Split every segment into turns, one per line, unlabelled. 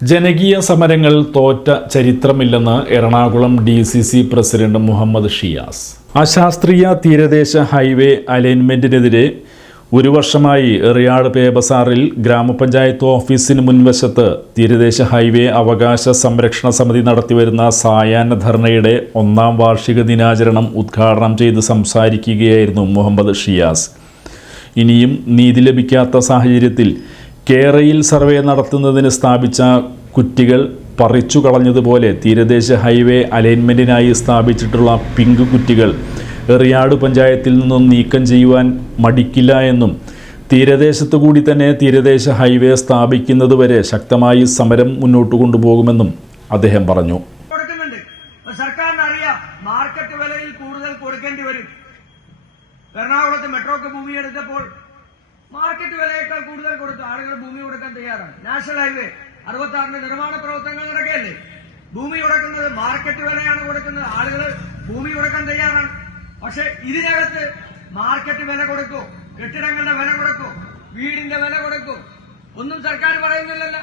ജനകീയ സമരങ്ങൾ തോറ്റ ചരിത്രമില്ലെന്ന് Ernakulam D C C president Muhammad Shiyas. അശാസ്ത്രീയ തീരദേശ ഹൈവേ അലൈൻമെന്റിനെതിരെ ഒരു വർഷമായി എറിയാട് പേബസാറിൽ ഗ്രാമപഞ്ചായത്ത് ഓഫീസിന് മുൻവശത്ത് തീരദേശ ഹൈവേ അവകാശ സംരക്ഷണ സമിതി നടത്തിവരുന്ന സായാഹ്ന ധർണയുടെ ഒന്നാം വാർഷിക ദിനാചരണം ഉദ്ഘാടനം ചെയ്ത് സംസാരിക്കുകയായിരുന്നു മുഹമ്മദ് ഷിയാസ്. ഇനിയും നീതി ലഭിക്കാത്ത സാഹചര്യത്തിൽ കേരയിൽ സർവേ നടത്തുന്നതിന് സ്ഥാപിച്ച കുറ്റികൾ പറിച്ചു കളഞ്ഞതുപോലെ തീരദേശ ഹൈവേ അലൈൻമെന്റിനായി സ്ഥാപിച്ചിട്ടുള്ള പിങ്ക് കുറ്റികൾ എറിയാട് പഞ്ചായത്തിൽ നിന്നും നീക്കം ചെയ്യുവാൻ മടിക്കില്ല എന്നും തീരദേശത്തു കൂടി തന്നെ തീരദേശ ഹൈവേ സ്ഥാപിക്കുന്നത് വരെ ശക്തമായി സമരം മുന്നോട്ട് കൊണ്ടുപോകുമെന്നും അദ്ദേഹം പറഞ്ഞു.
മാർക്കറ്റ് വിലയിൽ കൂടുതൽ കൊടുക്കേണ്ടി വരും. എറണാകുളത്ത് മെട്രോക്ക് ഭൂമി എടുത്തപ്പോൾ മാർക്കറ്റ് വിലയേക്കാൾ കൂടുതൽ കൊടുത്ത് ആളുകൾ ഭൂമി കൊടുക്കാൻ തയ്യാറാണ്. നാഷണൽ ഹൈവേ അറുപത്തി ആറിന്റെ നിർമ്മാണ പ്രവർത്തനങ്ങൾ നടക്കുകയല്ലേ? ഭൂമി കൊടുക്കുന്നത് മാർക്കറ്റ് വിലയാണ് കൊടുക്കുന്നത്. ആളുകൾ ഭൂമി കൊടുക്കാൻ തയ്യാറാണ്. പക്ഷെ ഇതിനകത്ത് മാർക്കറ്റ് വില കൊടുക്കോ കെട്ടിടങ്ങളുടെ വില കൊടുക്കോ വീടിന്റെ വില കൊടുക്കോ. ഒന്നും സർക്കാർ പറയുന്നില്ലല്ലോ.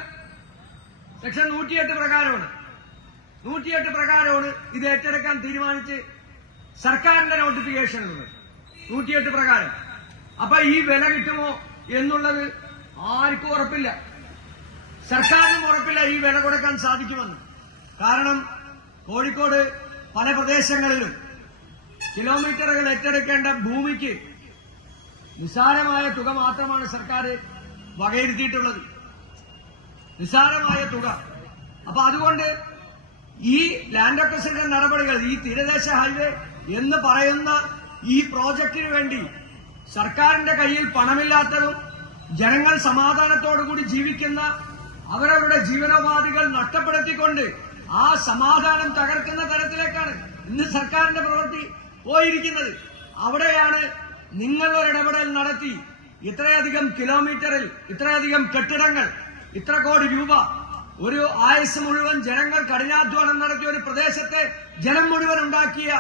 സെക്ഷൻ നൂറ്റിയെട്ട് പ്രകാരമാണ്. നൂറ്റിയെട്ട് പ്രകാരമാണ് ഇത് ഏറ്റെടുക്കാൻ തീരുമാനിച്ച് സർക്കാരിന്റെ നോട്ടിഫിക്കേഷനുള്ളത്. നൂറ്റിയെട്ട് പ്രകാരം. അപ്പൊ ഈ വില കിട്ടുമോ എന്നുള്ളത് ആർക്കും ഉറപ്പില്ല. സർക്കാരിനും ഉറപ്പില്ല ഈ വില കൊടുക്കാൻ സാധിക്കുമെന്ന്. കാരണം കോഴിക്കോട് പല പ്രദേശങ്ങളിലും കിലോമീറ്ററുകൾ ഏറ്റെടുക്കേണ്ട ഭൂമിക്ക് നിസ്സാരമായ തുക മാത്രമാണ് സർക്കാർ വകയിരുത്തിയിട്ടുള്ളത്. നിസ്സാരമായ തുക. അപ്പൊ അതുകൊണ്ട് ഈ ലാൻഡ് അക്വസിഷൻ നടപടികൾ ഈ തീരദേശ ഹൈവേ എന്ന് പറയുന്ന ഈ പ്രോജക്റ്റിന് വേണ്ടി സർക്കാരിന്റെ കയ്യിൽ പണമില്ലാത്തതും ജനങ്ങൾ സമാധാനത്തോടുകൂടി ജീവിക്കുന്ന അവരവരുടെ ജീവനോപാധികൾ നഷ്ടപ്പെടുത്തിക്കൊണ്ട് ആ സമാധാനം തകർക്കുന്ന തരത്തിലേക്കാണ് ഇന്ന് സർക്കാരിന്റെ പ്രവൃത്തി പോയിരിക്കുന്നത്. അവിടെയാണ് നിങ്ങൾ ഒരിടപെടൽ നടത്തി. ഇത്രയധികം കിലോമീറ്ററിൽ ഇത്രയധികം കെട്ടിടങ്ങൾ ഇത്ര കോടി രൂപ ഒരു ആയുസ് മുഴുവൻ ജനങ്ങൾ കഠിനാധ്വാനം നടത്തിയ ഒരു പ്രദേശത്തെ ജനം മുഴുവൻ ഉണ്ടാക്കിയ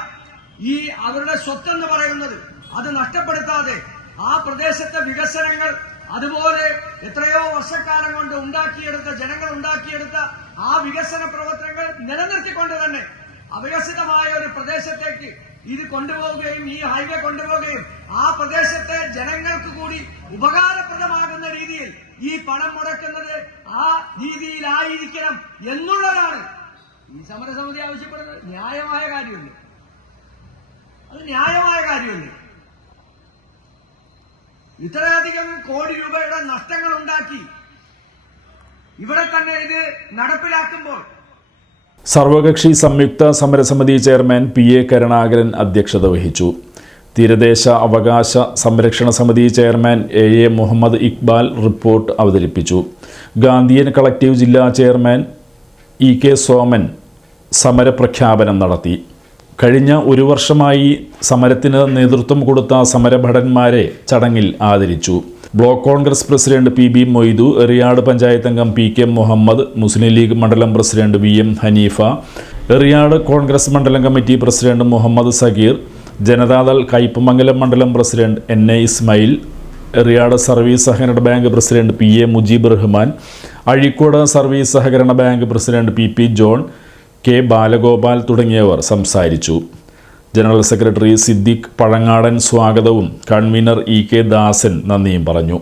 ഈ അവരുടെ സ്വത്തെന്ന് പറയുന്നത് അത് നഷ്ടപ്പെടുത്താതെ ആ പ്രദേശത്തെ വികസനങ്ങൾ അതുപോലെ എത്രയോ വർഷക്കാലം കൊണ്ട് ഉണ്ടാക്കിയെടുത്ത ജനങ്ങൾ ഉണ്ടാക്കിയെടുത്ത ആ വികസന പ്രവർത്തനങ്ങൾ നിലനിർത്തിക്കൊണ്ട് തന്നെ അവികസിതമായ ഒരു പ്രദേശത്തേക്ക് ഇത് കൊണ്ടുപോവുകയും ഈ ഹൈവേ കൊണ്ടുപോവുകയും ആ പ്രദേശത്തെ ജനങ്ങൾക്ക് കൂടി ഉപകാരപ്രദമാകുന്ന രീതിയിൽ ഈ പണം മുടക്കുന്നത് ആ രീതിയിലായിരിക്കണം എന്നുള്ളതാണ് ഈ സമരസമിതി ആവശ്യപ്പെടുന്നത്. ന്യായമായ കാര്യമല്ലേ? അത് ന്യായമായ കാര്യമല്ലേ? ഇത്രയധികം കോടി രൂപയുടെ നഷ്ടങ്ങൾ ഉണ്ടാക്കി ഇവിടെ തന്നെ ഇത് നടപ്പിലാക്കുമ്പോൾ
സർവകക്ഷി സംയുക്ത സമരസമിതി ചെയർമാൻ പി എ കരുണാകരൻ അധ്യക്ഷത വഹിച്ചു. തീരദേശ അവകാശ സംരക്ഷണ സമിതി chairman A A Muhammad Iqbal report അവതരിപ്പിച്ചു. ഗാന്ധിയൻ കളക്റ്റീവ് ജില്ലാ ചെയർമാൻ ഇ കെ സോമൻ സമരപ്രഖ്യാപനം നടത്തി. കഴിഞ്ഞ ഒരു വർഷമായി സമരത്തിന് നേതൃത്വം കൊടുത്ത സമരഭടന്മാരെ ചടങ്ങിൽ ആദരിച്ചു. Block Congress president P B Moidu Eriyad panchayat അംഗം പി കെ മുഹമ്മദ് മുസ്ലിം ലീഗ് മണ്ഡലം president V M Hanifa Eriyad Congress മണ്ഡലം കമ്മിറ്റി പ്രസിഡന്റ് മുഹമ്മദ് സഗീർ ജനതാദൾ കയ്പമംഗലം മണ്ഡലം president N A Ismail Eriyad service സഹകരണ bank president P A Mujeeb Rahman Azhikode service സഹകരണ bank president P P John K Balagopal തുടങ്ങിയവർ സംസാരിച്ചു. General secretary Siddique Pazhangadan സ്വാഗതവും convener E K ദാസൻ നന്ദിയും പറഞ്ഞു.